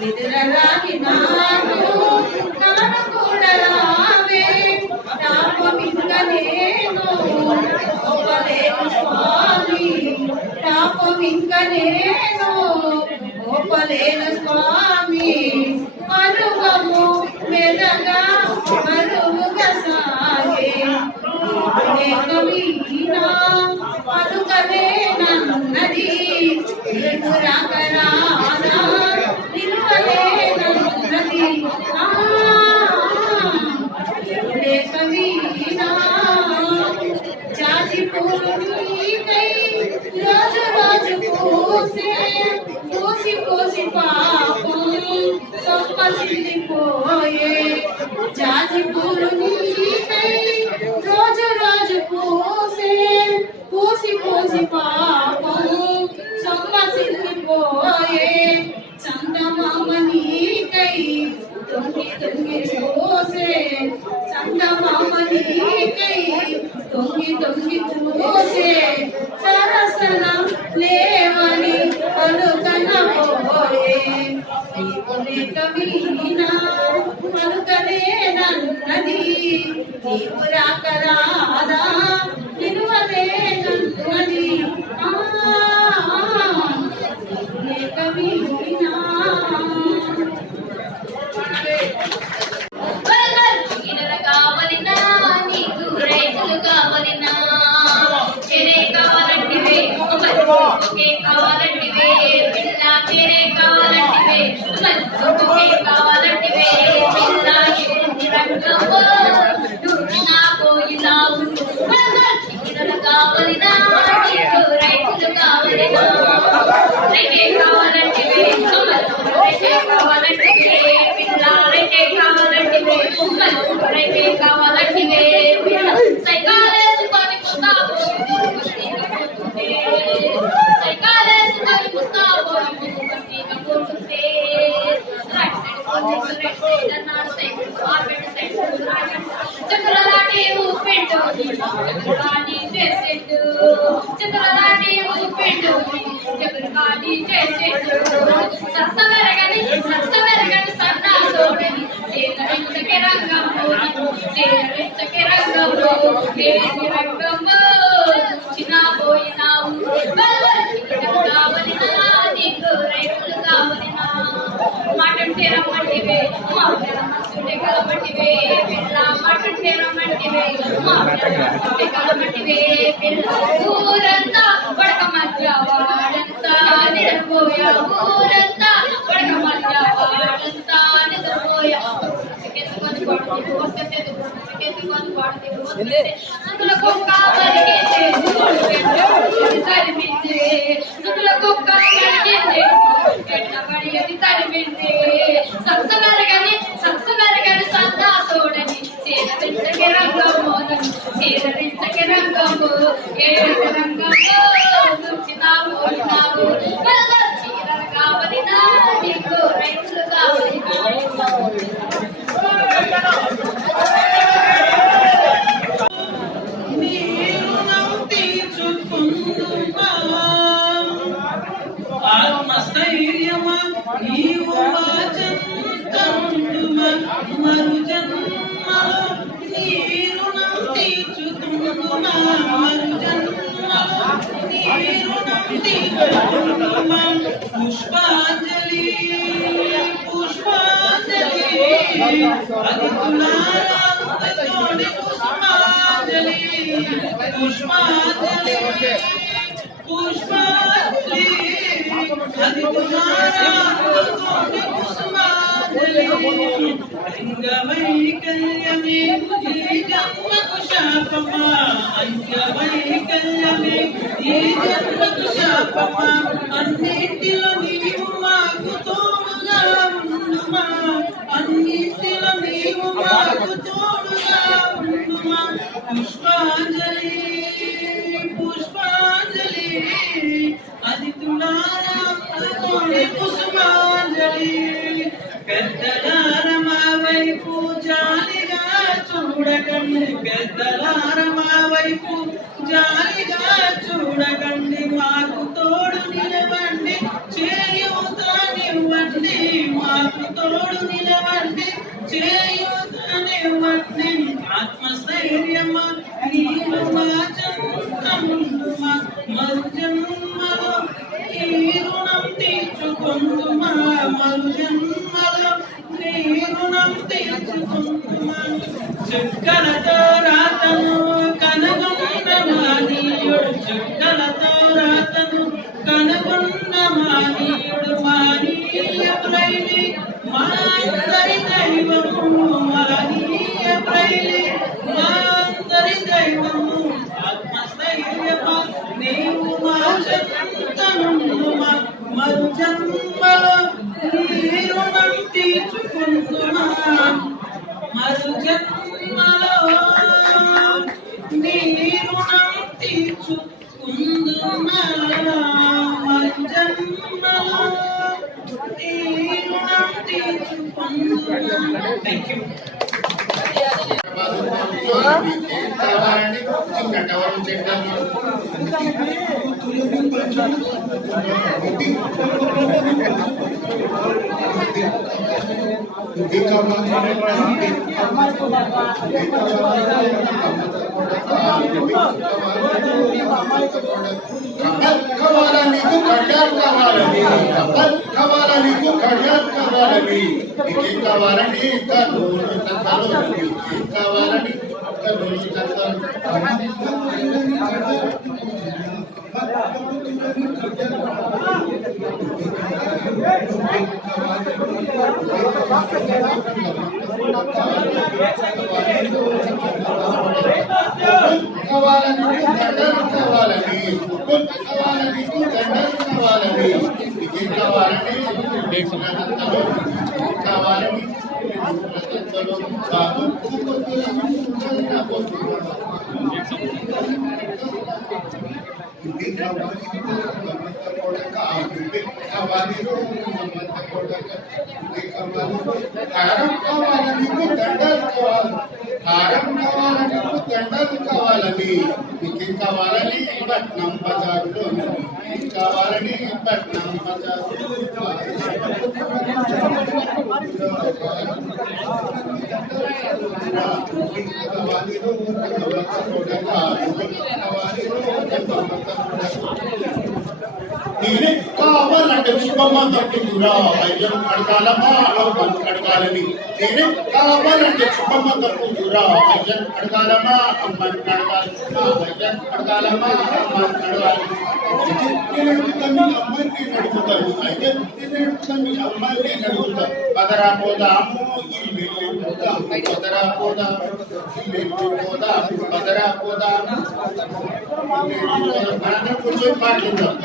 నిద్రరాని నాకు నాను కూడా రావే తాపమింక నేను ఓపలేను స్వామి తాపమింక నేను ఓపలేను స్వామి అనుభము మెదగా మరువుగా సాగే కవినా పలుకవే నన్నది నీకు రాకరానా నిలువలే నన్నది కవినా జాజి పూలు నీకై రోజు రోజు పూసే పూసి పూసి పాపం సొప్పసిల్లిపోయే జాజి పూలు నీకై రోజు రోజు పూసే పూసి పూసి పాపం సొప్పసిల్లిపోయే చందమామ నీకై తొంగి తొంగి చూసే చందమామ నీకై తొంగి తొంగి చూసే సరసన లేవని పలుకనపోయే నీకు లేక వీణా పలుకలేనన్నది నీకు రాక రాదా నిలువలే నన్నది లేక వీణా కావలినా నీకు రైతులు కావలినా చెరే కావాలంటివే ఒకే కావాలంటివే పిల్ల చెరే కావాలంటివే ఒకే కావాలంటివే పిల్ల రంగంలో నువ్వు పోయినావు కావలినా నీకు రైతులు కావలినా రైతే కావాలంటివే రైతే కావాలంటివే పిల్ల రైతే కావాలంటివే రైతే కావాలంటివే సైకాలేసుకొని పుస్తావు సైకాలేసుకొని పుస్తావు చంద్రలాంటి ఊపెట్టు కానీ చేసేట్టు చంద్రలాంటి ఊపెట్టు కానీ చేసేట్టు సత్తమెరగని సన్నా చూడని సేదరించకే రంగంలో సేదరించకే రంగంలో దేవి రంగంలో చిన్న పోయినావు కావలినా నీకు రైతులు కావలినా మాటంటే రమ్మంటివే మాటంటే కలమంటివే పిల్ల మాటంటే రమ్మంటివే మాటంటే కలమంటివే పిల్ల ఊరంతా పడక మధ్య వాడంతా నిద్రపోయా ఊరంతా పడక మధ్య వాడంతా నిద్రపోయా సత్తమెరగని సత్తా చూడని సేదరించకే రంగము సేదరించకే రంగము ఏడు రంగము చిన్నావు చీరలు కావలినా నీకు రైతులు కావలినా ఆత్మస్థైర్యమా నీవు మరు జన్మలో నీ రుణం తీర్చుతుందుమా మరు జన్మలో నీ రుణం తీర్చుతుందుమా పుష్పాంజలి పుష్పాంజలి అదికులారా తోడి పుష్పాంజలి పుష్పాంజలి పుష్పాంజలి అంగవైకల్యమే ఈ జన్మకు శాపమా అంగవైకల్యమే ఈ జన్మకు శాపమా అన్నింటిలో నీవు మాకు తోడుగా ఉండుమా అన్నింటిలో నీవు మాకు తోడుగా ఉండుమా పుష్పాంజలి పుష్పాంజలి అది తులారా పుష్పాంజలి పెద్దలార మా వైపు జాలిగా చూడకండి పెద్దలార మా వైపు జాలిగా చూడకండి మాకు తోడు నిలవండి చేయూతనివ్వండి ప్రేమ నీవు నా చెంతనుండుమా మరు జన్మలో ఈ రుణం తీర్చుకొందుమా మరు జన్మలో నీ రుణం తీర్చుకొందుమా చుక్కలతో రాతను కనగొన్న మానీయుడు చుక్కలతో రాతను కనగొన్న మానీయుడు మానీయ ప్రైలి మా అందరి దైవము మానీయ ప్రైలి మా అందరి దైవము ఆత్మస్థైర్యమా నీవు మా చెంతనుండుమా మరు జన్మలో నీ రుణం తీర్చుకుందుమా మరు జన్మలో నీ రుణం తీర్చుకుందుమా మరు జన్మలో నీ రుణం తీర్చుకుందుమా. Thank you. కావాలని పట్నం బజారులో కావాలని పట్నం నేనే కావాలంటే శుభమ్మ తప్పురా అయ్యం అడగాలమా అవ్వం అడగాలని నేనే కావాలంటే శుభమ్మ తప్పురా అయ్యం అడగాలమా అమ్మని అడగాలమా అయ్యం అడగాలమా అమ్మని అడగాలి అమ్మని అడుగుతారు అయితే అమ్మని అడుగుతారు పదరా పోదాము ఇల్లు పోదాం పదరా పోదాం ఇల్లు పోదాం పదరా పోదాం మనందరం కూర్చొని మాట్లాడదాం.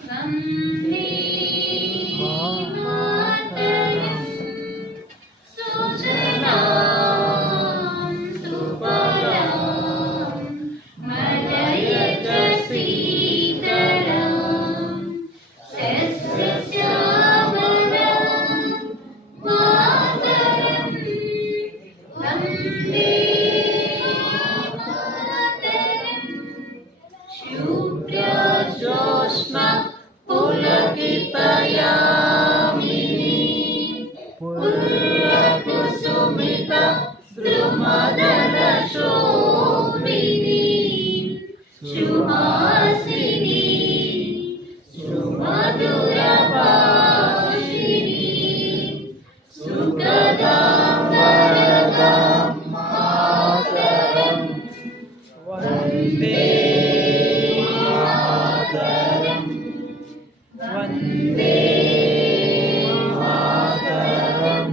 Nandi మదన శోభిని సుహాసిని సుమధుర భాషిని సుఖదాం వరదాం మాతరం వందే మాతరం వందే మాతరం.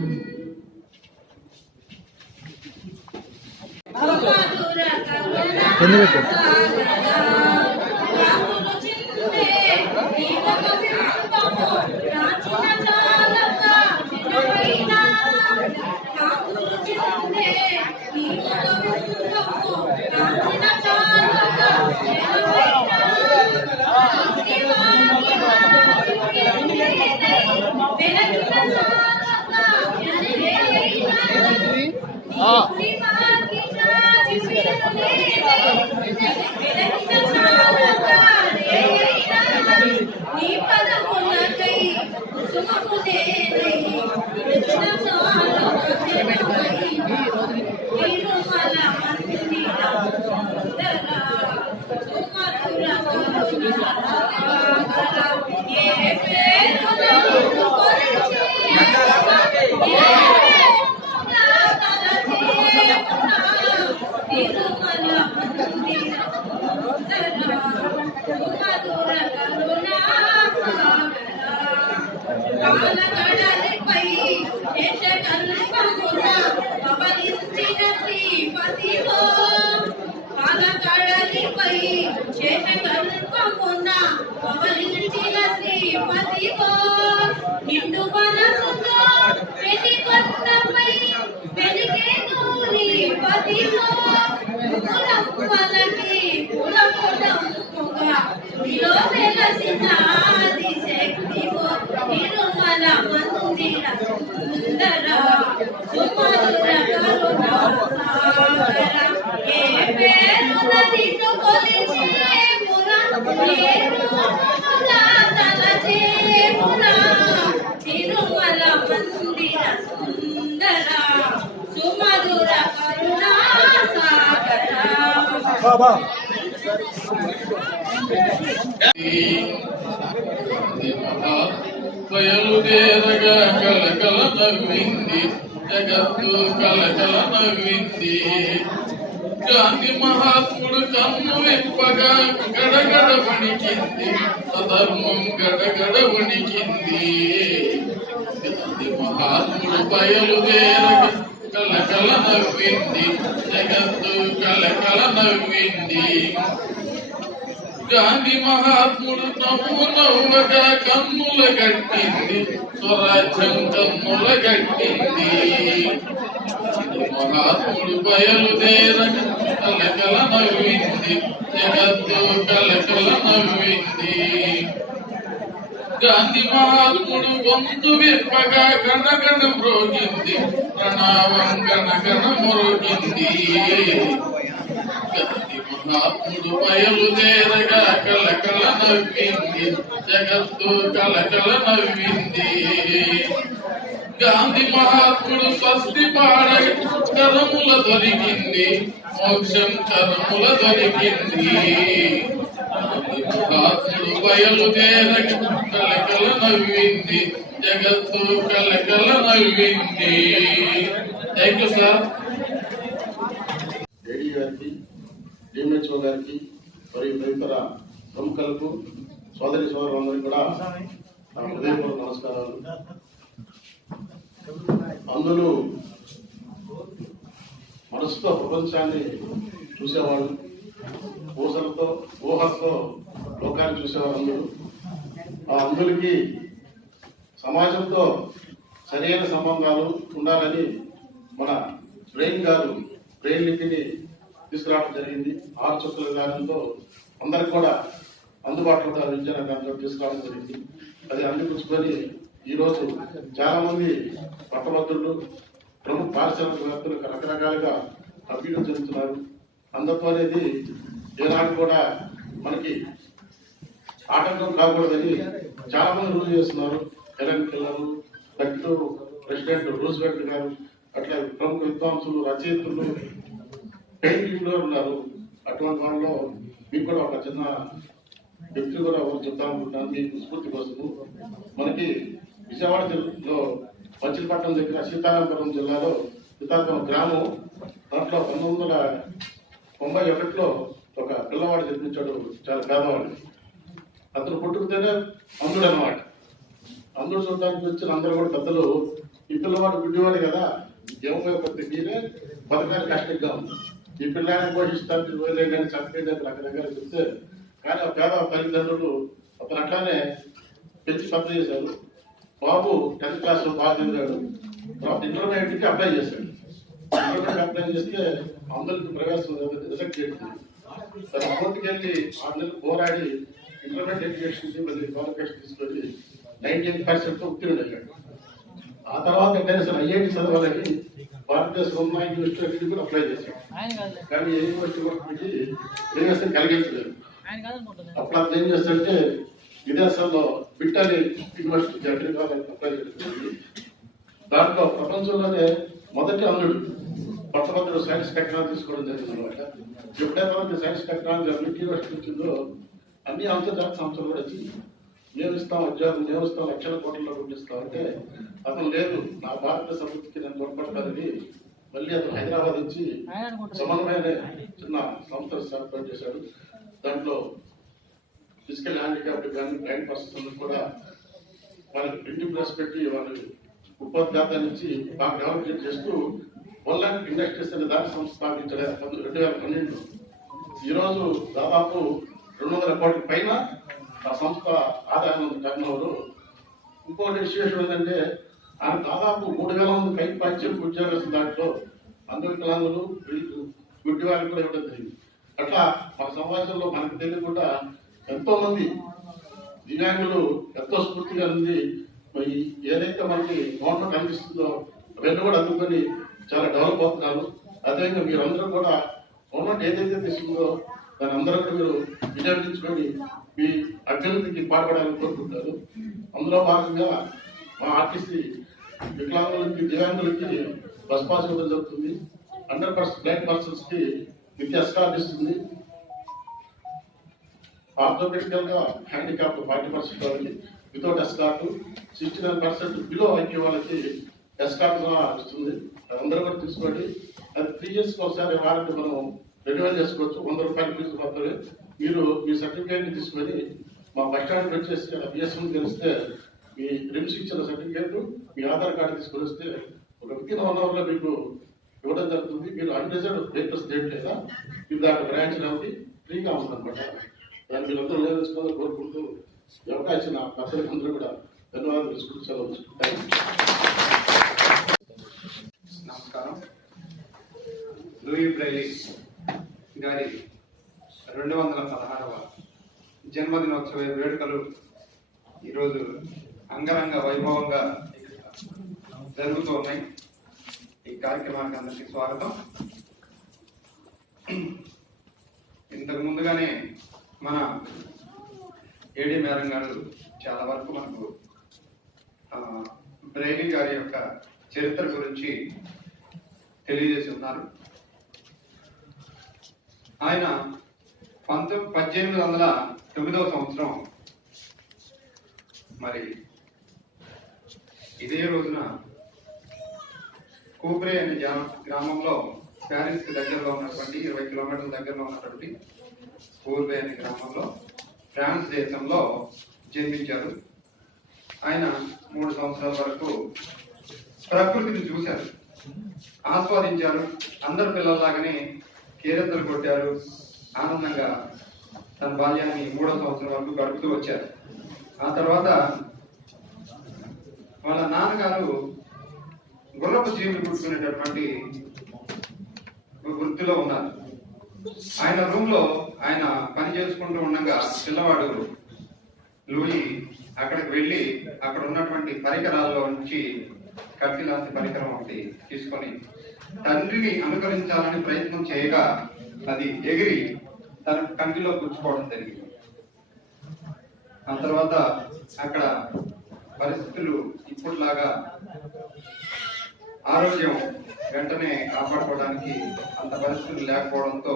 బయలుదేరగా కలకల నవ్వింది, జగత్తు కలకల నవ్వింది. గాంధీ మహాత్ముడు కన్ను విప్పగా గడగడ వణికింది, సధర్మం గడగడ వణికింది. గాంధీ మహాత్ముడు బయలుదేరగా కలకల నవ్వింది, జగత్తు కలకల నవ్వింది. గాంధీ మహాత్ముడు నవ్వు నవ్వగా కన్నుల గట్టింది, స్వరాజ్యం కన్నుల గట్టింది. మహాత్ముడు బయలుదేరగా కలకల నవ్వింది, జగత్తు కలకల నవ్వింది. గాంధీ మహాత్ముడు గొంతు విప్పగా గణగణ మ్రోగింది, ప్రణామం గణగణ మొరుగింది. గాంధీ మహాత్ముడు బయలుదేరగా కలకల నవ్వింది, జగత్తు కలకల నవ్వింది. గాంధీ మహాత్ముడు స్వస్తి పాడగా కరముల దొరికింది, మోక్షం కరముల దొరికింది. గాంధీ మహాత్ముడు బయలుదేరగా కలకల నవ్వింది, జగత్తు కలకల నవ్వింది. Thank you sir. ఏడీ గారికి, డిఎంహెచ్ఓ గారికి మరియు తదితర ప్రముఖులకు, సోదరి సోదరులందరికీ కూడా నా హృదయపూర్వక నమస్కారాలు. అందులో మనసుతో ప్రపంచాన్ని చూసేవాళ్ళు, ఊహతో లోకాన్ని చూసేవారు అందరూ. ఆ అందులకి సమాజంతో సరైన సంబంధాలు ఉండాలని మన బ్రెయిన్ గారు బ్రెయిన్ లిపిని తీసుకురావడం జరిగింది. 6 చుక్కల విధానంతో అందరికి కూడా అందుబాటులో విద్యను దాంట్లో తీసుకురావడం జరిగింది. అది అందిపుచ్చుకొని ఈరోజు చాలా మంది పట్టభద్రులు, ప్రముఖ పారిశ్రామికవేత్తలు రకరకాలుగా అభివృద్ధి చెందుతున్నారు. అందత్వం అనేది ఏనాడు కూడా మనకి ఆటంకం కాకూడదని చాలా మంది రూల్ చేస్తున్నారు. హెలెన్ కెల్లర్, ప్రెసిడెంట్ రూజ్వెల్ట్ గారు అట్లా ప్రముఖ విద్వాంసులు, రచయితలు, పెయింటింగ్ ఉన్నారు. అటువంటి వాళ్ళలో మీకు కూడా ఒక చిన్న వ్యక్తి కూడా చెప్తా అనుకుంటున్నాను మీకు స్ఫూర్తి కోసం. మనకి విజయవాడ జిల్లాలో మచిలీపట్నం దగ్గర సీతారామపురం జిల్లాలో సీతారామపురం గ్రామం, దాంట్లో 1991లో ఒక పిల్లవాడు జన్మించాడు, చాలా పేదవాడు. అతను పుట్టుకుతేనే అందుడు అన్నమాట. అందుడు చూడడానికి వచ్చిన అందరూ కూడా పెద్దలు, ఈ పిల్లవాడు గుడ్డివాడు కదా, ఏమైపోతే మీరే బతకాలి కష్టంగా ఉంది, ఈ పిల్లాన్ని పోషిస్తానికి రోజులే కానీ చంపేది రకరకాల చెప్తే, కానీ ఆ పేద తల్లిదండ్రులు అతను అట్లానే పెంచి పెద్ద చేశారు. బాబు 10th క్లాస్ బాగా చదివాడు. తర్వాత ఇంటర్మీడియట్కి అప్లై చేశాడు. ఇంటర్మీడియట్ అప్లై చేస్తే అందరికి ప్రవేశం రిజెక్ట్ చేసింది. తన కోర్టుకి వెళ్ళి 6 నెలలు పోరాడి ఇంటర్మీడియట్ ఎడ్యుకేషన్ మళ్ళీ క్వాలిఫికేషన్ తీసుకొని 98% ఉత్తీర్ణుడయ్యాడు. ఆ తర్వాత కనీసం ఐఐటి చదవాలని భారతదేశంలో ఉన్న యూనివర్సిటీ కూడా అప్లై చేశాడు. కానీ ఏ యూనివర్సిటీ కూడా ప్రవేశం కలిగించలేదు. అప్పుడు అతను ఏం చేస్తాడంటే విదేశాల్లో బిట్టాలి యూనివర్సిటీ అమెరికాలో అప్లై చేస్తుంది. దాంట్లో ప్రపంచంలోనే మొదటి అందుడు పట్టభద్రుడు సైన్స్ టెక్నాలజీ తీసుకోవడం జరిగింది అనమాట. ఎప్పుడైతే మనకి సైన్స్ టెక్నాలజీ అమెరికా యూనివర్సిటీ వచ్చిందో అన్ని అంతర్జాతీయ సంస్థలు కూడా వచ్చి మేము ఇస్తాం ఉద్యోగం, మేము ఇస్తాం లక్షల కోట్లలో పంపిస్తాం అంటే అతను లేదు, నా భారతదేశ అభివృద్ధికి నేను తోడ్పడతానని మళ్ళీ అతను హైదరాబాద్ వచ్చి సమన్వయ చిన్న సంస్థలు ఏర్పాటు చేశాడు. దాంట్లో ఫిజికల్ హ్యాండిక్యాప్డ్ కానీ బ్లైండ్ పర్సన్స్ కూడా వాళ్ళకి ప్రింటింగ్ ప్రెస్ పెట్టి వాళ్ళు ఉపోద్ఘాతాన్ని ఇచ్చి బాగా డెవలప్మెంట్ చేస్తూ వరల్డ్ ఇండస్ట్రీస్ అనే దాని సంస్థ స్థాపించడం 2012. ఈరోజు దాదాపు 200 కోట్ల పైన ఆ సంస్థ ఆదాయం టర్నోవర్. ఇంకోటి విశేషం ఏంటంటే ఆయన దాదాపు 3000 మంది పైకి పైచేపు ఉద్యోగస్తులు, దాంట్లో అంగవికలాంగులు, గుడ్డి వారికి కూడా ఇవ్వడం జరిగింది. అట్లా మన సమాజంలో మనకు తెలియకుండా ఎంతో మంది దివ్యాంగులు ఎంతో స్ఫూర్తిగా ఉంది. మరి ఏదైతే మనకి మోటార్ కనిపిస్తుందో అవన్నీ కూడా అందుకొని చాలా డెవలప్ అవుతున్నారు. అదేవిధంగా మీరందరూ కూడా గవర్నమెంట్ ఏదైతే తీసుకుందో దాని అందరూ కూడా మీరు వినియోగించుకొని మీ అభ్యర్థికి పాల్పడాలని కోరుకుంటారు. అందులో భాగంగా మా ఆర్టీసీ వికలాంగులకి, దివ్యాంగులకి బస్ పాస్ ఇవ్వడం జరుగుతుంది. 100% బ్లైండ్ పర్సన్స్ కి విత్ ఎస్కార్ట్ ఇస్తుంది. ఆర్థోపెడికల్ గా హ్యాండిక్యాప్ 40% వాళ్ళకి వితౌట్ ఎస్కార్ట్, 69% బిలో ఐక్యూ వాళ్ళకి ఎస్కార్ట్ ఇస్తుంది. అందరూ కూడా తీసుకోండి. అది 3 years ఒకసారి వారంటీ మనం రెన్యువల్ చేసుకోవచ్చు. 100 రూపాయలు ఫీజు పడుతుంది. మీరు మీ సర్టిఫికేట్ తీసుకొని మా బస్ స్టాండ్ వచ్చేసి బిఎస్ఎం తెలిస్తే మీ రిమ్స్ ఇచ్చిన సర్టిఫికేట్, మీ ఆధార్ కార్డు తీసుకొని వస్తే ఒక విత్ ఇన్ 1 hour లో మీకు ఇవ్వడం జరుగుతుంది. మీరు అన్రిజర్వ్డ్ వెహికల్స్ డేట్ లేదా మీరు దాంట్లో బ్రాంచ్ అనేది ఫ్రీగా ఉందన్నమాట. దాన్ని మీరు అందరూ నేర్చుకోవాలని కోరుకుంటూ ఈ అవకాశం నా పెద్దలకు అందరూ కూడా ధన్యవాదాలు తెలుసుకుంటూ సెలవు. నమస్కారం. లూయి బ్రైలీ గారి 216వ జన్మదినోత్సవ వేడుకలు ఈరోజు అంగరంగ వైభవంగా జరుగుతూ ఉన్నాయి. ఈ కార్యక్రమానికి అందరికీ స్వాగతం. ఇంతకు ముందుగానే మన ఏడి మేడం గారు చాలా వరకు మనకు బ్రైలీ గారి యొక్క చరిత్ర గురించి తెలియజేసి ఉన్నారు. ఆయన 1809వ సంవత్సరం మరి ఇదే రోజున కూబ్రే అనే గ్రామంలో, ప్యారిస్ కి దగ్గరలో ఉన్నటువంటి 20 కిలోమీటర్ల దగ్గరలో ఉన్నటువంటి కూబ్రే అనే గ్రామంలో ఫ్రాన్స్ దేశంలో జన్మించారు. ఆయన 3 సంవత్సరాల వరకు ప్రకృతిని చూశారు, ఆస్వాదించారు. అందరు పిల్లల్లాగానే కేరింతలు కొట్టారు. ఆనందంగా తన బాల్యాన్ని 3వ సంవత్సరం వరకు గడుపుతూ వచ్చారు. ఆ తర్వాత వాళ్ళ నాన్నగారు గుర్రపు జీవులు కుట్టుకునేటటువంటి వృత్తిలో ఉన్నారు. ఆయన రూమ్ లో ఆయన పని చేసుకుంటూ ఉండగా పిల్లవాడు లూయి అక్కడికి వెళ్ళి అక్కడ ఉన్నటువంటి పరికరాల్లో నుంచి కత్తి లాంటి పరికరం ఒకటి తీసుకొని తండ్రిని అనుకరించాలని ప్రయత్నం చేయగా అది ఎగిరి తన కంటిలో గుచ్చుకోవడం జరిగింది. ఆ తర్వాత అక్కడ పరిస్థితులు ఇప్పుడులాగా ఆరోగ్యం వెంటనే కాపాడుకోవడానికి అంత పరిస్థితులు లేకపోవడంతో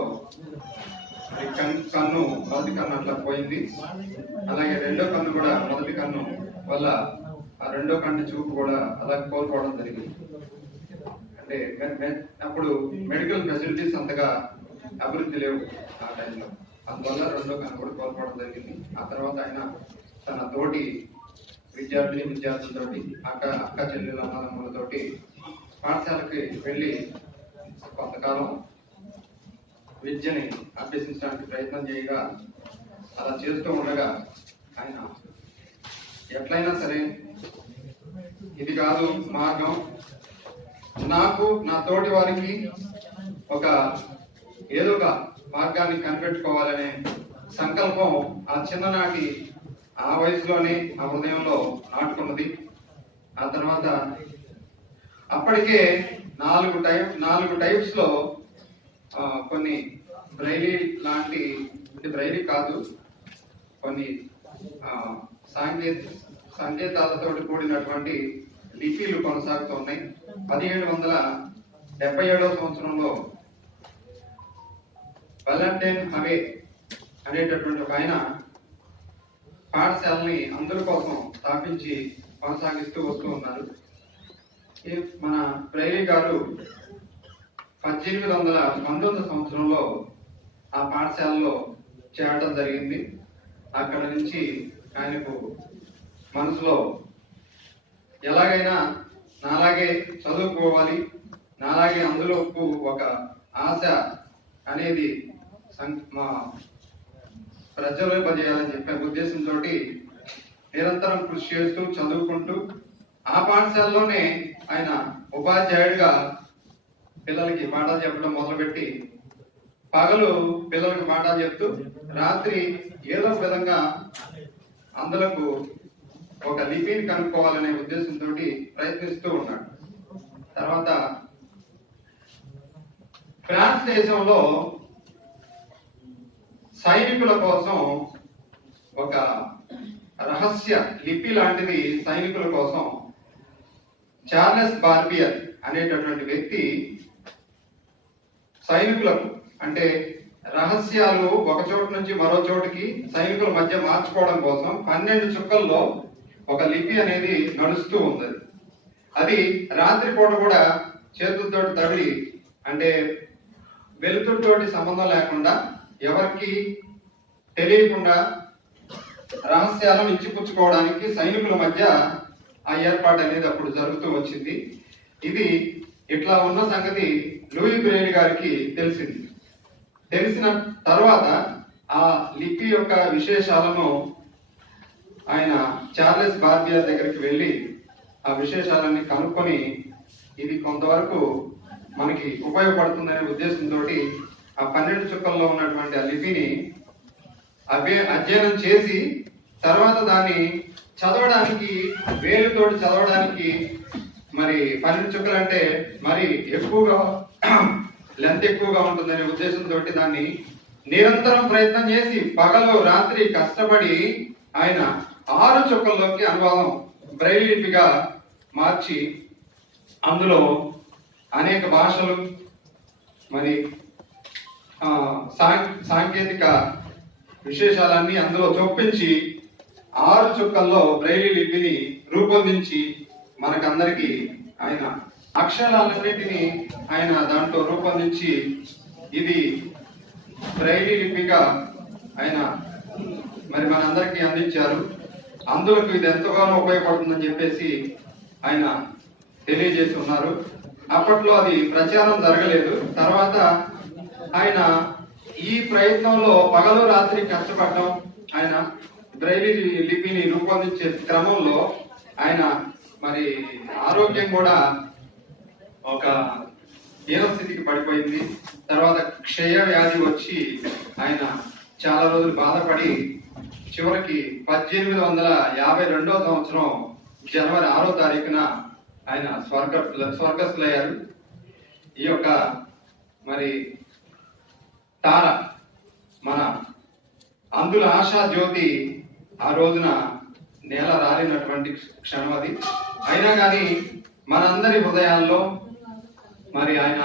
కన్ను మొదటి కన్ను అట్లా పోయింది. అలాగే రెండో కన్ను కూడా మొదటి కన్ను వల్ల ఆ రెండో కన్ను చూపు కూడా అలా కోల్పోవడం జరిగింది. అంటే అప్పుడు మెడికల్ ఫెసిలిటీస్ అంతగా అభివృద్ధి లేవు ఆ టైంలో, అందువల్ల రెండో కన్ను కూడా కోల్పోవడం జరిగింది. ఆ తర్వాత ఆయన తన తోటి విద్యార్థులతోటి అక్క చెల్లెల అన్నదమ్ములతోటి పాఠశాలకి వెళ్ళి కొంతకాలం విద్యని అభ్యసించడానికి ప్రయత్నం చేయగా అలా చేస్తూ ఉండగా ఆయన ఎట్లయినా సరే ఇది కాదు మార్గం, నాకు నా తోటి వారికి ఒక ఏదో ఒక మార్గాన్ని కనిపెట్టుకోవాలనే సంకల్పం ఆ చిన్ననాటి ఆ వయసులోనే ఆ హృదయంలో నాటుకున్నది. ఆ తర్వాత అప్పటికే నాలుగు టైప్స్ లో కొన్ని బ్రైలీ లాంటి, బ్రైలీ కాదు, కొన్ని సంకేతాలతో కూడినటువంటి లిపిలు కొనసాగుతూ ఉన్నాయి. 1777 సంవత్సరంలో వాలెంటైన్ హవే అనేటటువంటి ఒక ఆయన పాఠశాలని అందరి కోసం స్థాపించి కొనసాగిస్తూ వస్తూ ఉన్నారు. మన బ్రైలీ గారు 1819 సంవత్సరంలో ఆ పాఠశాలలో చేరడం జరిగింది. అక్కడ నుంచి ఆయనకు మనసులో ఎలాగైనా నాలాగే చదువుకోవాలి, నాలాగే అందులో ఒక ఆశ అనేది ప్రజ్వలింపజేయాలని చెప్పే ఉద్దేశంతో నిరంతరం కృషి చేస్తూ చదువుకుంటూ ఆ పాఠశాలలోనే ఆయన ఉపాధ్యాయుడిగా పిల్లలకి పాఠాలు చెప్పడం మొదలుపెట్టి పగలు పిల్లలకి పాఠాలు చెప్తూ రాత్రి ఏదో విధంగా అందులకు ఒక లిపిని కనుక్కోవాలనే ఉద్దేశంతో ప్రయత్నిస్తూ ఉన్నాడు. తర్వాత ఫ్రాన్స్ దేశంలో సైనికుల కోసం ఒక రహస్య లిపి లాంటిది సైనికుల కోసం చార్లెస్ బార్బియర్ అనేటటువంటి వ్యక్తి సైనికులకు అంటే రహస్యాలు ఒక చోటు నుంచి మరో చోటుకి సైనికుల మధ్య మార్చుకోవడం కోసం 12 చుక్కల్లో ఒక లిపి అనేది నడుస్తూ ఉంది. అది రాత్రి పూట కూడా చేతులతో తడి అంటే వెలుతురుతోటి సంబంధం లేకుండా ఎవరికి తెలియకుండా రహస్యాలను ఇచ్చిపుచ్చుకోవడానికి సైనికుల మధ్య ఆ ఏర్పాటు అనేది అప్పుడు జరుగుతూ వచ్చింది. ఇది ఇట్లా ఉన్న సంగతి లూయి బ్రెయిలీ గారికి తెలిసింది. తెలిసిన తర్వాత ఆ లిపి యొక్క విశేషాలను ఆయన చార్లెస్ బార్బియర్ దగ్గరికి వెళ్ళి ఆ విశేషాలన్నీ కనుక్కొని ఇది కొంతవరకు మనకి ఉపయోగపడుతుందనే ఉద్దేశంతో ఆ 12 చుక్కల్లో ఉన్నటువంటి ఆ లిపిని అధ్యయనం చేసి తర్వాత దాన్ని చదవడానికి వేలుతోటి చదవడానికి మరి 12 చుక్కలు అంటే మరి ఎక్కువగా లెంత్ ఎక్కువగా ఉంటుందనే ఉద్దేశంతో దాన్ని నిరంతరం ప్రయత్నం చేసి పగలు రాత్రి కష్టపడి ఆయన 6 చుక్కల్లోకి అనువాదం బ్రైలీ లిపిగా మార్చి అందులో అనేక భాషలు మరి సాంకేతిక విశేషాలన్నీ అందులో చొప్పించి 6 చుక్కల్లో బ్రైలీ లిపిని రూపొందించి మనకందరికి ఆయన అక్షరాలన్నింటినీ ఆయన దాంట్లో రూపొందించి ఇది బ్రైలీ లిపిగా ఆయన మరి మనందరికీ అందించారు. అందులో ఇది ఎంతగానో ఉపయోగపడుతుందని చెప్పేసి ఆయన తెలియజేసి ఉన్నారు. అప్పట్లో అది ప్రచారం జరగలేదు. తర్వాత ఆయన ఈ ప్రయత్నంలో పగలు రాత్రి కష్టపడడం, ఆయన బ్రైలీ లిపిని రూపొందించే క్రమంలో ఆయన మరి ఆరోగ్యం కూడా ఒక హీనస్థితికి పడిపోయింది. తర్వాత క్షయ వ్యాధి వచ్చి ఆయన చాలా రోజులు బాధపడి చివరికి 1852 సంవత్సరం జనవరి 6వ తారీఖున ఆయన స్వర్గస్థులయ్యారు. ఈ యొక్క మరి తార మన అందుల ఆశా జ్యోతి ఆ రోజున నేల రాలినటువంటి క్షణం అది. అయినా కానీ మనందరి హృదయాల్లో మరి ఆయన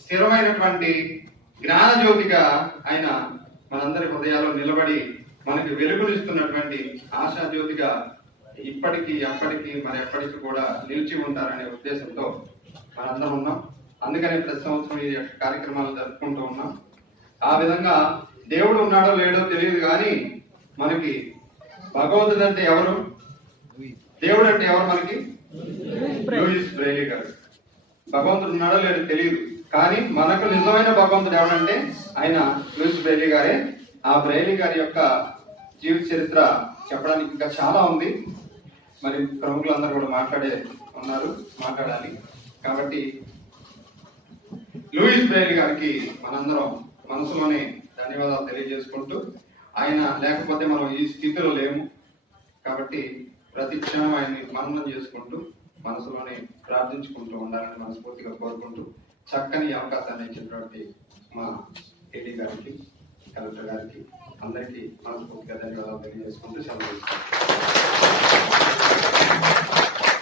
స్థిరమైనటువంటి జ్ఞానజ్యోతిగా ఆయన మనందరి హృదయాల్లో నిలబడి మనకి వెలుగునిస్తున్నటువంటి ఆశాజ్యోతిగా ఇప్పటికీ అప్పటికి మరి ఎప్పటికీ కూడా నిలిచి ఉంటారనే ఉద్దేశంతో మనందరం ఉన్నాం. అందుకనే ప్రతి సంవత్సరం ఈ కార్యక్రమాలు జరుపుకుంటూ ఉన్నాం. ఆ విధంగా దేవుడు ఉన్నాడో లేడో తెలియదు కానీ మనకి భగవంతుడు అంటే ఎవరు, దేవుడు అంటే ఎవరు మనకి? లూయిస్ బ్రెయిలీ గారు. భగవంతుడు ఉన్నాడో లేడో తెలియదు కానీ మనకు నిజమైన భగవంతుడు ఎవరంటే ఆయన లూయిస్ బ్రెయిలీ గారే. ఆ బ్రెయిలీ గారి యొక్క జీవిత చరిత్ర చెప్పడానికి ఇంకా చాలా ఉంది. మరి ప్రముఖులందరూ కూడా మాట్లాడాలి. కాబట్టి లూయిస్ బ్రెయిలీ గారికి మనందరం మనసులోనే ధన్యవాదాలు తెలియజేసుకుంటూ, ఆయన లేకపోతే మనం ఈ స్థితిలో లేము. కాబట్టి ప్రతి క్షణం ఆయన్ని మననం చేసుకుంటూ మనసులోనే ప్రార్థించుకుంటూ ఉండాలని మనస్ఫూర్తిగా కోరుకుంటూ చక్కని అవకాశాన్ని ఇచ్చినటువంటి మా ఏడీ గారికి, కలెక్టర్ గారికి అందరికీ మనస్ఫూర్తిగా ధన్యవాదాలు తెలియజేసుకుంటూ సెలవు.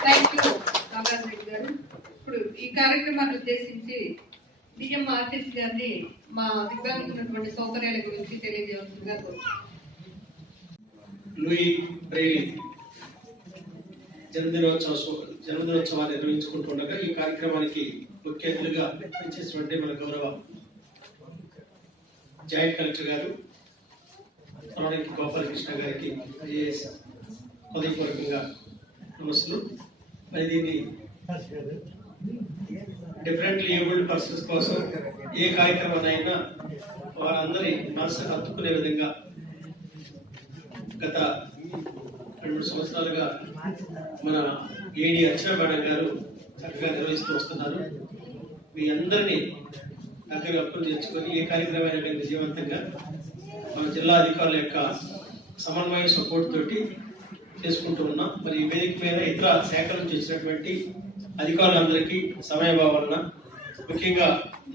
థ్యాంక్ యూ రామరాజు రెడ్డి గారు. ఇప్పుడు ఈ కార్యక్రమాన్ని ఉద్దేశించి బిఎం ఆర్టిస్ట్ గారిని మా దివ్యాంగుతున్నటువంటి సౌకర్యాల గురించి తెలియజేయవలసిందిగా కోరుతున్నాను. లూయి బ్రెయిలీ జన్మదినోత్సవాన్ని నిర్వహించుకుంటుండగా ఈ కార్యక్రమానికి ముఖ్య అతిథులుగా ఇచ్చేసినటువంటి మన గౌరవ జాయింట్ కలెక్టర్ గారు గోపాలకృష్ణ గారికి ఐఏఎస్ హృదయపూర్వకంగా నమస్సులు. మరి దీన్ని డిఫరెంట్లీ ఏబుల్డ్ పర్సన్స్ కోసం ఏ కార్యక్రమాన్ని అయినా వారందరి మనసు హత్తుకునే విధంగా గత 2 సంవత్సరాలుగా మన ఏడీ అర్చన మేడం గారు చక్కగా నిర్వహిస్తూ వస్తున్నారు. మీ అందరినీ దగ్గర అప్పులు తెచ్చుకొని ఏ కార్యక్రమాన్ని విజయవంతంగా మన జిల్లా అధికారుల యొక్క సమన్వయ సపోర్ట్ తోటి చేసుకుంటూ ఉన్నాం. మరి ఈ వేదిక మీద ఇతర శాఖల నుంచి వచ్చినటువంటి అధికారులందరికీ సమయభావం వలన ముఖ్యంగా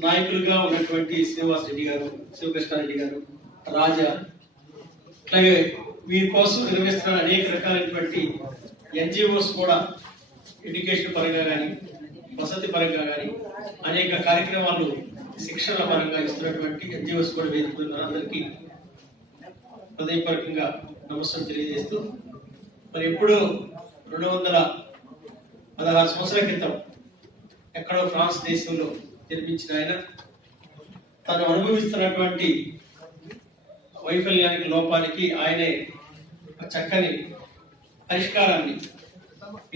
నాయకులుగా ఉన్నటువంటి శ్రీనివాస్ రెడ్డి గారు, శివకృష్ణారెడ్డి గారు, రాజా, అట్లాగే వీరి కోసం నిర్వహిస్తున్న అనేక రకాలైనటువంటి ఎన్జిఓస్ కూడా ఎడ్యుకేషన్ పరంగా కానీ వసతి పరంగా కానీ అనేక కార్యక్రమాలు శిక్షణ పరంగా ఇస్తున్నటువంటి ఎన్జిఓస్ కూడా వేదికలున్నారు. అందరికీ హృదయపూర్వకంగా నమస్కారం తెలియజేస్తూ, మరి ఎప్పుడో 216 సంవత్సరాల క్రితం ఎక్కడో ఫ్రాన్స్ దేశంలో జన్మించిన ఆయన తను అనుభవిస్తున్నటువంటి వైఫల్యానికి, లోపానికి ఆయనే చక్కని పరిష్కారాన్ని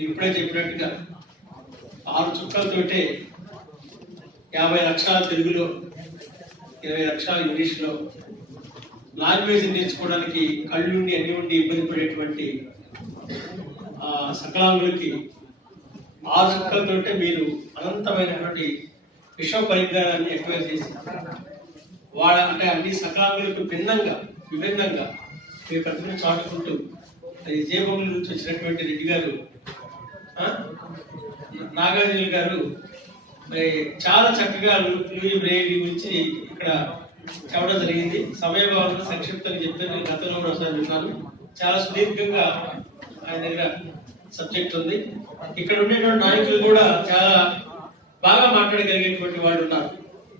ఇప్పుడే చెప్పినట్టుగా 6 చుక్కలతోటే 50 లక్షల తెలుగులో, 20 లక్షల ఇంగ్లీష్లో లాంగ్వేజ్ నేర్చుకోవడానికి కళ్ళుండి అన్ని ఉండి ఇబ్బంది పడేటువంటి సకలాంగులకి 6 చుక్కలతోటే మీరు అనంతమైనటువంటి విశ్వ పరిజ్ఞానాన్ని ఎక్వైర్ చేసి అంటే అన్ని సకలాంగులకు విభిన్నంగా మీ ప్రతిభను చాటుకుంటూ జయబొమ్మల నుంచి వచ్చినటువంటి రెడ్డి గారు, నాగార్జున గారు మరి చాలా చక్కగా లూయి బ్రెయిలీ గురించి ఇక్కడ చెప్పడం జరిగింది. సమయభావంలో సంక్షిప్తంగా చెప్పాను. నేను గతంలో కూడా ఒకసారి విన్నాను. చాలా సుదీర్ఘంగా ఆయన దగ్గర సబ్జెక్ట్ ఉంది. ఇక్కడ ఉండేటువంటి నాయకులు కూడా చాలా బాగా మాట్లాడగలిగేటువంటి వాళ్ళు ఉన్నారు,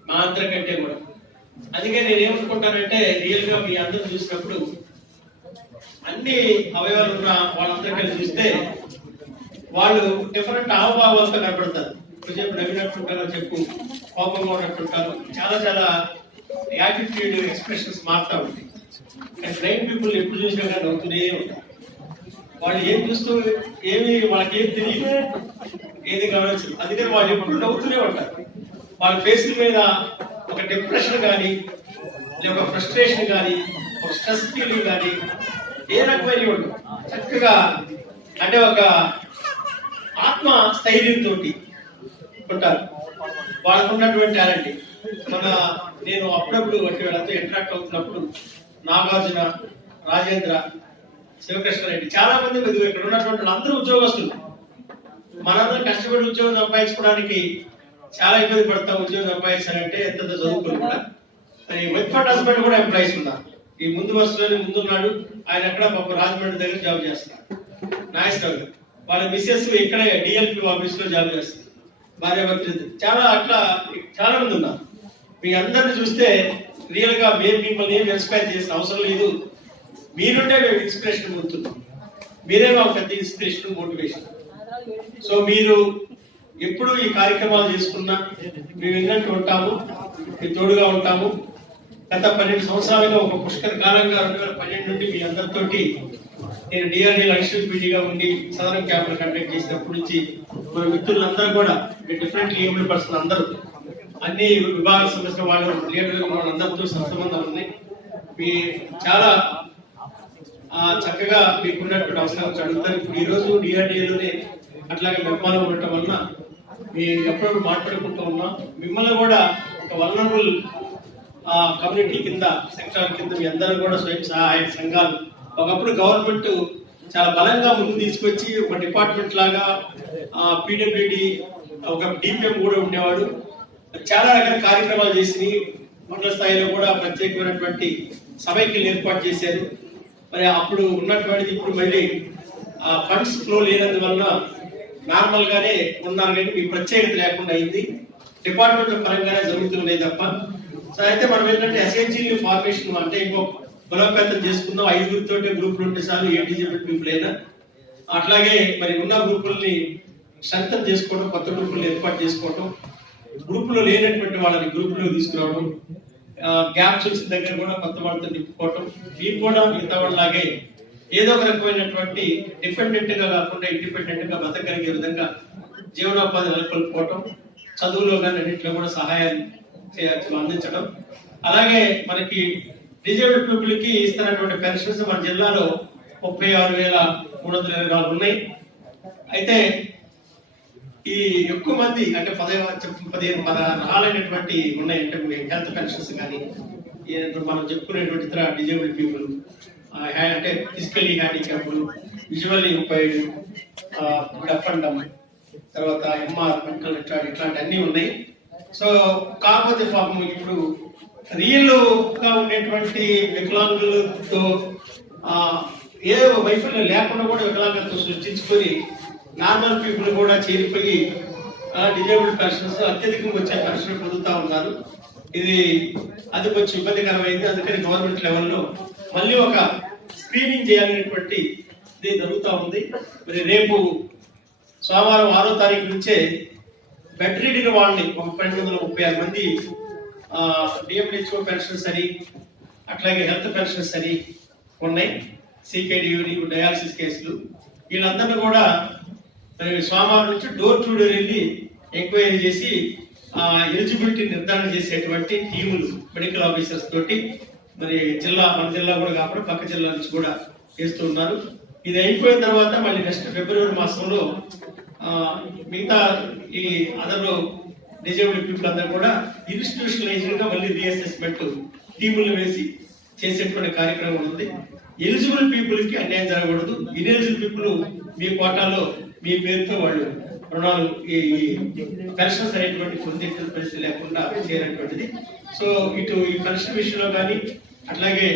మా అందరికంటే కూడా. అందుకే నేను ఏమనుకుంటానంటే, రియల్ గా మీ అందరూ చూసినప్పుడు అన్ని అవయవాలు ఉన్న వాళ్ళందరికీ చూస్తే వాళ్ళు డిఫరెంట్ హావభావాలతో కనపడతారు. కొంచెంసేపు నవ్వినట్టుంటారు, చెప్పు కోపంగా ఉన్నట్టుంటారు, చాలా యాటిట్యూడ్ ఎక్స్ప్రెషన్స్ మారుతూ ఉంటాయి. కానీ బ్రైన్ పీపుల్ ఎప్పుడు చూసినా కానీ నవ్వుతూనే ఉంటారు. వాళ్ళు ఏం చూస్తూ వాళ్ళకేం తెలియదు, ఏది గమనించదు. అందుకని వాళ్ళు ఎప్పుడు నవ్వుతూనే ఉంటారు. వాళ్ళ ఫేసుల మీద ఒక డిప్రెషన్ కానీ, లేదా ఒక ఫ్రస్ట్రేషన్ కానీ, ఒక స్ట్రెస్ ఫీలింగ్ కానీ ఏ రకమైన ఉండదు. చక్కగా అంటే ఒక ఆత్మ స్థైర్యంతో ఉంటారు. వాళ్ళకు ఉన్నటువంటి టాలెంట్. నేను అప్పుడప్పుడు వీళ్ళతో ఇంటరాక్ట్ అవుతున్నప్పుడు నాగార్జున, రాజేంద్ర, శివకృష్ణారెడ్డి చాలా మంది ఇక్కడ ఉన్నటువంటి అందరూ ఉద్యోగస్తులు. మనందరం కష్టపడి ఉద్యోగం సంపాదించుకోవడానికి చాలా ఇబ్బంది పడతాం. ఉద్యోగం సంపాదించాలంటే ఎంత చదువుకుని కూడా. వైఫ్ అండ్ హస్బెండ్ కూడా ఎంప్లాయీస్ ఉన్నారు. ఈ ముందు వరుసలోనే ముందున్నాడు ఆయన. అక్కడ పాప రాజమండ్రి దగ్గర జాబ్ చేస్తున్నాడు. నాగేశ్వరరావు గారు. వాళ్ళ మిస్సెస్ ఇక్కడే డిఎల్పి ఆఫీస్ లో జాబ్ చేస్తారు, భార్య భర్త. చాలా అట్లా చాలా మంది ఉన్నారు. మీ అందరిని చూస్తే రియల్ గా మేము మిమ్మల్ని ఏం ఇన్స్పైర్ చేసిన అవసరం లేదు, మీరుంటే మేము ఇన్స్పిరేషన్ పొందుతున్నాం. మీరే మాకు పెద్ద ఇన్స్పిరేషన్, మోటివేషన్. సో మీరు ఎప్పుడు ఈ కార్యక్రమాలు చేసుకున్నా మేము విన్నట్టు ఉంటాము, మేము తోడుగా ఉంటాము. గత 12 సంవత్సరాలుగా ఒక పుష్కర కాలంగా 2012 నుండి మీ అందరితోటి నేను డిఆర్డీఎల్ అడిషనల్ పీడీగా ఉండి సదరన్ క్యాంపులు కండక్ట్ చేసినప్పటి నుంచి మన మిత్రులందరూ కూడా డిఫరెంట్ ఏబుల్ పర్సన్ అందరూ అన్ని విభాగాల సంబంధించిన వాళ్ళు లీడర్లు వాళ్ళందరితో సంబంధాలు ఉన్నాయి. మీ చాలా చక్కగా మీకున్నటువంటి అవసరాలు అడుగుతారు. ఇప్పుడు ఈ రోజు డిఆర్డీఏలోనే అట్లాగే నిర్మాణం ఉండటం వలన మీ ఎప్పుడప్పుడు మాట్లాడుకుంటూ ఉన్నాం. మిమ్మల్ని కూడా ఒక వల్నరబుల్ కమ్యూనిటీ కింద, సెక్టార్ కింద మీ అందరూ కూడా స్వయం సహాయ సంఘాలు ఒకప్పుడు గవర్నమెంట్ చాలా బలంగా ముందు తీసుకొచ్చి ఒక డిపార్ట్మెంట్ లాగా పీడబ్ల్యూడి ఒక డిపిఎం కూడా ఉండేవాడు. చాలా రకాల కార్యక్రమాలు చేసి మండల స్థాయిలో కూడా ప్రత్యేకమైనటువంటి సమైక్యలు ఏర్పాటు చేశారు. మరి అప్పుడు ఉన్నటువంటిది ఇప్పుడు మళ్ళీ ఫండ్స్ ఫ్లో లేనందువల్ల నార్మల్ గానే ఉన్నారు, కానీ మీ ప్రత్యేకత లేకుండా అయింది. డిపార్ట్మెంట్ పరంగానే జరుగుతున్నాయి తప్ప. సో అయితే మనం ఏంటంటే ఎస్హెచ్జీ ఫార్మేషన్ అంటే ఇంకో బలోపేతం చేసుకుందాం. 5గురితో గ్రూపులు ఉంటే చాలు, ఏ డిజేబుల్ పీపుల్ అయినా. అట్లాగే మరి ఉన్న గ్రూపుల్ని స్ట్రెంథన్ చేసుకోవడం, కొత్త గ్రూపులను ఏర్పాటు చేసుకోవడం, గ్రూపులో లేనటువంటి వాళ్ళని గ్రూపులో తీసుకురావడం, గ్యాప్స్ వచ్చిన దగ్గర కూడా కొత్త వాళ్ళతో నింపుకోవటం. మీకు కూడా మిగతా వాళ్ళలాగే ఏదో ఒక రకమైనటువంటి డిపెండెంట్ గా కాకుండా ఇండిపెండెంట్ గా బతకగలిగే విధంగా జీవనోపాధి నెలకొల్పుకోవటం, చదువులో కానీ అన్నింటిలో కూడా సహాయాలు అందించడం. అలాగే మనకి డిజేబుల్ పీపుల్ కి ఇస్తున్నటువంటి పెన్షన్స్ మన జిల్లాలో 36,324 ఉన్నాయి. అయితే ఈ ఎక్కువ మంది అంటే 15 రకాలైనటువంటి ఉన్నాయి. అంటే హెల్త్ పెన్షన్స్ కానీ మనం చెప్పుకునేటువంటి ఇతర డిజేబుల్ పీపుల్ అంటే physically handicapped, visually impaired, deaf and dumb, తర్వాత ఎంఆర్ మెంటల్ ఇట్లాంటి అన్ని ఉన్నాయి. సో కాకపోతే పాపం ఇప్పుడు రియల్ గా ఉండేటువంటి వికలాంగులతో ఏ వైఫల్యం లేకుండా కూడా వికలాంగులతో సృష్టించుకొని నార్మల్ పీపుల్ కూడా చేరిపోయి డిజేబుల్డ్ పెన్షన్స్ అత్యధికంగా వచ్చే పెన్షన్ పొందుతా ఉన్నారు. అది కొంచెం ఇబ్బందికరమైంది. అందుకని గవర్నమెంట్ లెవెల్లో మళ్ళీ ఒక స్క్రీనింగ్ చేయాలనేటువంటి ఇది జరుగుతూ ఉంది. మరి రేపు సోమవారం 6వ తారీఖు నుంచే బెడ్ రీడింగ్ వాళ్ళని 236 మంది డిఎంహెచ్ఓ పెన్షన్స్ అని, అట్లాగే హెల్త్ పెన్షన్స్ అని ఉన్నాయి. సికేడియూని డయాలసిస్ కేసులు, వీళ్ళందరినీ కూడా సోమవారం నుంచి డోర్ టు డోర్ వెళ్ళి ఎంక్వైరీ చేసి ఎలిజిబిలిటీ నిర్ధారణ చేసేటువంటి టీములు మెడికల్ ఆఫీసర్స్ తోటి మరి మన జిల్లా కూడా కాకుండా పక్క జిల్లా నుంచి కూడా చేస్తూ ఉన్నారు. ఇది అయిపోయిన తర్వాత మళ్ళీ నెక్స్ట్ ఫిబ్రవరి మాసంలో మిగతా ఈ అదర్ డిజేబుల్ పీపుల్ అందరూ కూడా ఇన్స్టిట్యూషనలైజ్డ్ గా మళ్ళీ రీఅసెస్మెంట్ టీములు వేసి చేసేటువంటి కార్యక్రమం ఉంది. ఎలిజిబుల్ పీపుల్ కి అన్యాయం జరగకూడదు. ఇన్ఎలిజిబుల్ పీపుల్ మీ కోటాలో మీ పేరుతో వాళ్ళు రుణాలు ఈ పెన్షన్స్ అనేటువంటి పొందే పరిస్థితి లేకుండా చేయనటువంటిది. సో ఇటు ఈ పెన్షన్ విషయంలో కానీ, అట్లాగే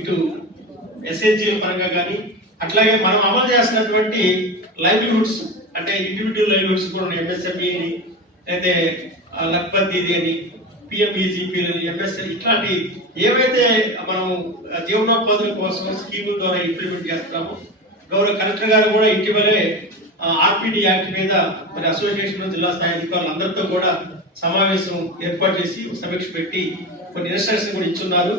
ఇటు ఎస్హెచ్జీ పరంగా కానీ, అట్లాగే మనం అమలు చేస్తున్నటువంటి లైవ్లీహుడ్స్ అంటే ఇండివిజువల్ లైవ్లీహుడ్స్ కూడా ఎంఎస్ఎంఈ అని, అయితే లక్పతి అని, పిఎంఈజీపీ అని, ఎంఎస్ఎల్ ఇట్లాంటి ఏవైతే మనం జీవనోపాధుల కోసం స్కీముల ద్వారా ఇంప్లిమెంట్ చేస్తున్నామో, గౌరవ కలెక్టర్ గారు కూడా ఇటీవలే ఆర్పిడి యాక్ట్ మీద మరి అసోసియేషన్ జిల్లా స్థాయి అధికారులు అందరితో కూడా సమావేశం ఏర్పాటు చేసి సమీక్ష పెట్టి కొన్ని ఇన్స్ట్రక్షన్స్ కూడా ఇచ్చున్నారు.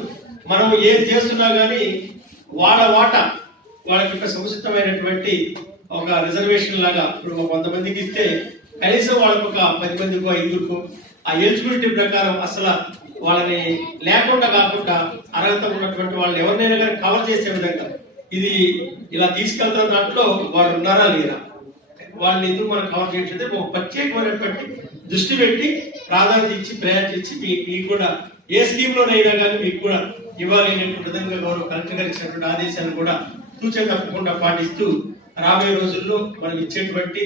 మనం ఏది చేస్తున్నా కానీ వాళ్ళకి సముచితమైనటువంటి ఒక రిజర్వేషన్ లాగా ఇప్పుడు 100 మందికి ఇస్తే కనీసం వాళ్ళకు ఒక 10 మందికో 5కో ఆ ఎలిజిబిలిటీ ప్రకారం అసలు వాళ్ళని లేకుండా కాకుండా అర్హత ఉన్నటువంటి వాళ్ళని ఎవరినైనా కానీ కవర్ చేసే విధంగా ఇది ఇలా తీసుకెళ్తున్న దాంట్లో వాళ్ళు ఉన్నారా లేరా, వాళ్ళని ఎందుకు మనం కవర్ చేయట్లేదు, ఒక ప్రత్యేకమైనటువంటి దృష్టి పెట్టి ప్రాధాన్యత ఇచ్చి ప్రయారిటీ ఇచ్చి మీకు కూడా ఏ స్కీమ్ లోనైనా కానీ మీకు కూడా ఇవ్వాలి అనేటువంటి విధంగా గౌరవ కలెక్టర్ గారు ఇచ్చినటువంటి ఆదేశాలను కూడా తూచే తప్పకుండా పాటిస్తూ రాబోయే రోజుల్లో మనం ఇచ్చేటువంటి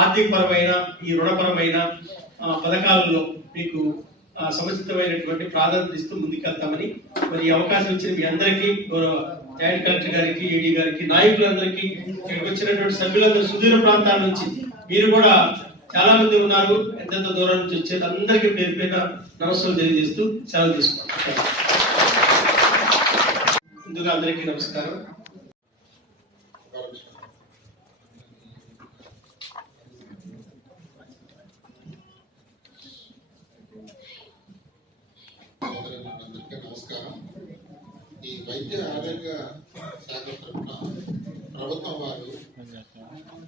ఆర్థిక పరమైన ఈ రుణపరమైన పథకాలలో మీకు సముచితమైనటువంటి ప్రాధాన్యత ఇస్తూ ముందుకెళ్తామని మరి అవకాశం ఇచ్చిన మీ అందరికీ గౌరవ జాయింట్ కలెక్టర్ గారికి, ఏడీ గారికి, నాయకులందరికీ, ఇక్కడికి వచ్చినటువంటి సభ్యులందరూ సుదూర ప్రాంతాల నుంచి మీరు కూడా చాలా మంది ఉన్నారు, ఎంతెంత దూరం నుంచి వచ్చేది అందరికీ పేరు పేరున నమస్కారం తెలియజేస్తూ సెలవు తీసుకుంటాం. ముందుగా అందరికీ నమస్కారం. అందరికీ నమస్కారం. ఈ వైద్య ఆరోగ్య శాఖ తరఫున ప్రభుత్వం వారు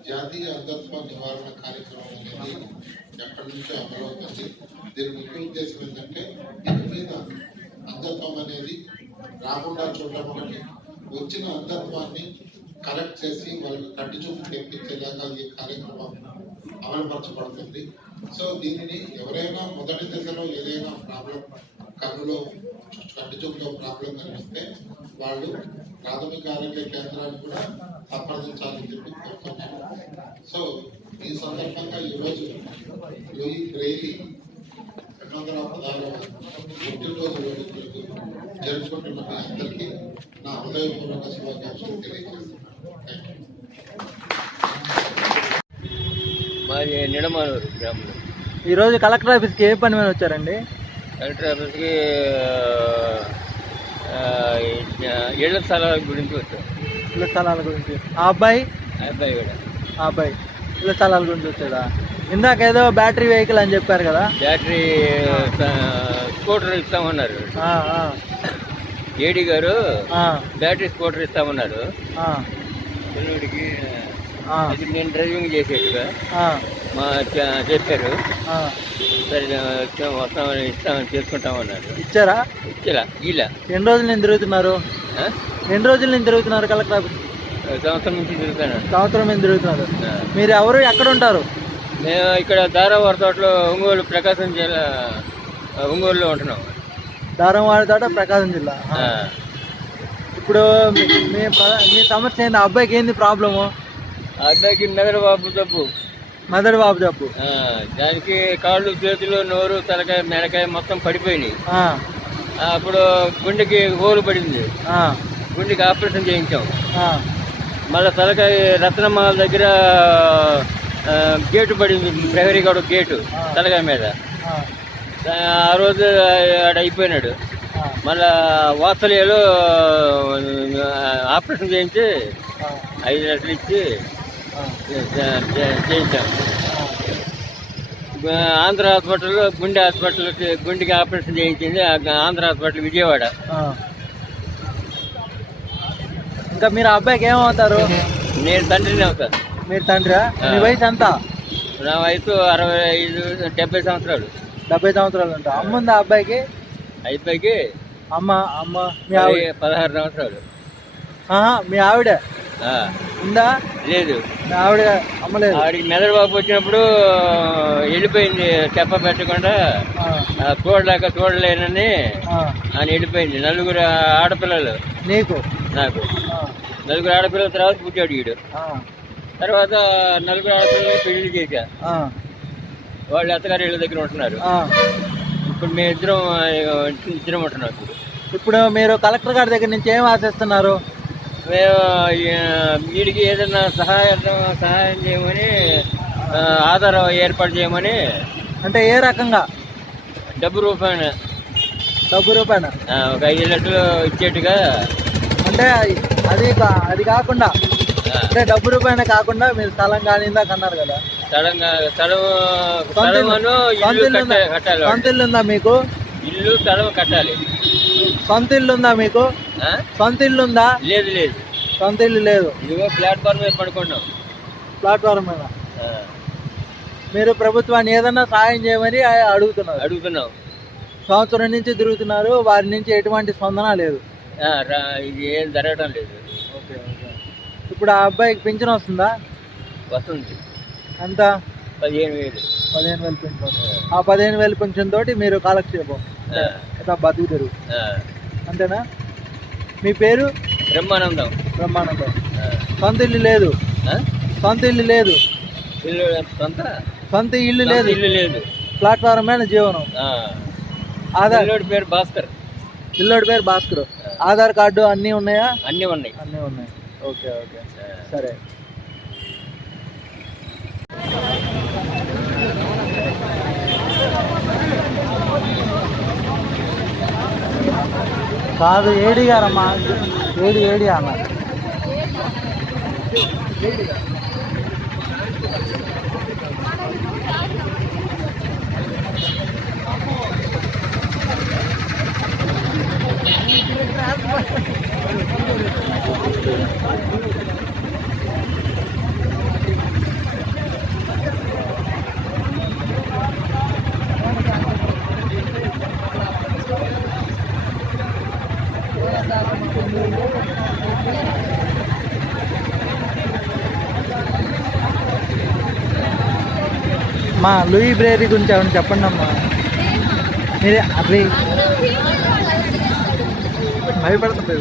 జాతీయ అంధత్వ నివారణ కార్యక్రమం అనేది ఎప్పటి నుంచో అమలవుతుంది. దీని ముఖ్య ఉద్దేశం ఏంటంటే దీని మీద అంధత్వం అనేది రాకుండా చూడడం ఒకటి, వచ్చిన అంధత్వాన్ని కరెక్ట్ చేసి వాళ్ళకి కంటి చూపు తెప్పించేలాగా ఈ కార్యక్రమం అమలుపరచబడుతుంది. సో దీనిని ఎవరైనా మొదటి దశలో ఏదైనా ప్రాబ్లం, కన్నులో కంటి చూపులో ప్రాబ్లం కనిపిస్తే వాళ్ళు ప్రాథమిక ఆరోగ్య కేంద్రాన్ని కూడా సంప్రదించాలని చెప్పి కోరుతున్నాను. సో ఈ సందర్భంగా ఈరోజు లూయి బ్రెయిలీ 216వ పుట్టినరోజు వేడుకలకు జరుపుకుంటున్న మీ అందరికీ నా హృదయపూర్వక శుభాకాంక్షలు తెలియజేస్తున్నాను. మాది నిడమానూరు గ్రామంలో. ఈరోజు కలెక్టర్ ఆఫీస్కి ఏ పని మీద వచ్చారండి? కలెక్టర్ ఆఫీస్కి ఇళ్ల స్థలాల గురించి వచ్చాం. ఇళ్ళ స్థలాల గురించి. ఆ అబ్బాయి కూడా ఆ అబ్బాయి ఇళ్ళ స్థలాల గురించి వచ్చాడా? ఇందాక ఏదో బ్యాటరీ వెహికల్ అని చెప్పారు కదా. బ్యాటరీ స్కూటర్ ఇస్తామన్నారు. ఆ, ఆ, ఏడీ గారు ఆ, బ్యాటరీ స్కూటర్ ఇస్తామన్నారు ఆ, పిల్లడికి. ఆ, అది నేను డ్రైవింగ్ చేసేట్టుగా ఆ, చెప్పారు. ఆ. సరే వస్తామని ఇస్తామని చేసుకుంటామన్నారు. ఇచ్చారా? ఇలా ఎన్ని రోజుల నుంచి తిరుగుతున్నారు? ఎన్ని రోజుల నుంచి తిరుగుతున్నారు కలెక్టర్ ఆఫీస్? సంవత్సరం నుంచి తిరుగుతాను. సంవత్సరం మీద తిరుగుతున్నారు. మీరు ఎవరు ఎక్కడ ఉంటారు? మేము ఇక్కడ దారావారి తోటలో ఒంగోలు, ప్రకాశం జిల్లా ఒంగోలులో ఉంటున్నాం. దారంవాడి తోట, ప్రకాశం జిల్లా. ఇప్పుడు మీ సమస్య ఏంది? ఆ అబ్బాయికి ఏంది ప్రాబ్లము? అబ్బాయికి మెదడు బాబు జబ్బు. మెదడు బాబు జబ్బు. దానికి కాళ్ళు, చేతులు, నోరు, తలకాయ, మెడకాయ మొత్తం పడిపోయినాయి. అప్పుడు గుండెకి హోలు పడింది. గుండెకి ఆపరేషన్ చేయించాం. మళ్ళీ తలకాయ రత్నమాల దగ్గర గేటు పడింది, ప్రహరీ గోడ గేటు తలకాయ మీద. ఆ రోజు ఆడ అయిపోయినాడు. మళ్ళా వాత్సల్యలో ఆపరేషన్ చేయించి 5 లక్షలు ఇచ్చి చేయించాం. ఆంధ్ర హాస్పిటల్లో గుండెకి ఆపరేషన్ చేయించింది ఆంధ్ర హాస్పిటల్ విజయవాడ. ఇంకా మీరు ఆ అబ్బాయికి ఏమవుతారు? నేను తండ్రిని అవుతాను. మీరు తండ్రి? మీ వయసు ఎంత? నా వయసు 70 సంవత్సరాలు. 70 సంవత్సరాలు ఉంటా. అమ్మ ఉందా అబ్బాయికి? అయిపోయి అమ్మ మీ ఆవిడ 16 సంవత్సరాలు. మీ ఆవిడ ఉందా? లేదు. మీ ఆవిడ అమ్మలేదు. ఆవిడకి మెదడు బాబు వచ్చినప్పుడు వెళ్ళిపోయింది, చెప్ప పెట్టకుండా. చూడలేనని అని వెళ్ళిపోయింది. 4 ఆడపిల్లలు నీకు? నాకు 4 ఆడపిల్లల తర్వాత పుట్టాడు వీడు. తర్వాత 4 ఆడపిల్లలకి పెళ్లి చేశా. వాళ్ళు అత్తగారి ఇళ్ళ దగ్గర ఉంటున్నారు. ఇప్పుడు మేము ఇద్దరం ఉంటున్నాం. ఇప్పుడు మీరు కలెక్టర్ గారి దగ్గర నుంచి ఏం ఆశిస్తున్నారు? మేము వీడికి ఏదైనా సహాయం చేయమని, ఆధారం ఏర్పాటు చేయమని. అంటే ఏ రకంగా? డబ్బు రూపాయన ఒక 5 లక్షలు ఇచ్చేట్టుగా. అంటే అది కాకుండా, అంటే డబ్బు రూపాయన కాకుండా మీరు స్థలం కానీ ఇందాక అన్నారు కదా. కట్టాలి. సొంత ఇల్లు ఉందా మీకు? ఇల్లు స్థలం కట్టాలి. సొంత ఇల్లు ఉందా మీకు? సొంత ఇల్లు ఉందా? లేదు. సొంత ఇల్లు లేదు. ఇదిగో ప్లాట్ఫామ్ మీద పడుకున్నాం. ప్లాట్ఫామ్ మీద మీరు ప్రభుత్వాన్ని ఏదన్నా సహాయం చేయమని అడుగుతున్నాం. సంవత్సరం నుంచి తిరుగుతున్నారు, వారి నుంచి ఎటువంటి స్పందన లేదు. ఇది ఏం జరగడం లేదు. ఓకే. ఇప్పుడు ఆ అబ్బాయికి పింఛన్ వస్తుందా? వస్తుంది. ఎంత? 15,000 పింఛన్. ఆ 15,000 పింఛన్ తోటి మీరు కాలక్షేపం బతుకుతారు, అంతేనా? మీ పేరు? బ్రహ్మానందం. సొంత ఇల్లు లేదు? సొంత ఇల్లు లేదు. ప్లాట్ఫారం మీద జీవనం. పిల్లోడి పేరు భాస్కర్. ఆధార్ కార్డు అన్నీ ఉన్నాయా? అన్నీ ఉన్నాయి. అన్నీ ఉన్నాయి. ఓకే ఓకే సరే. కాదు ఏడి గారమ్మా, ఏడి అన్న. మా లూయి బ్రేరీ గురించి ఏమైనా చెప్పండి అమ్మా. మీరే అవి భయపడుతుంది.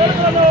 దళితులను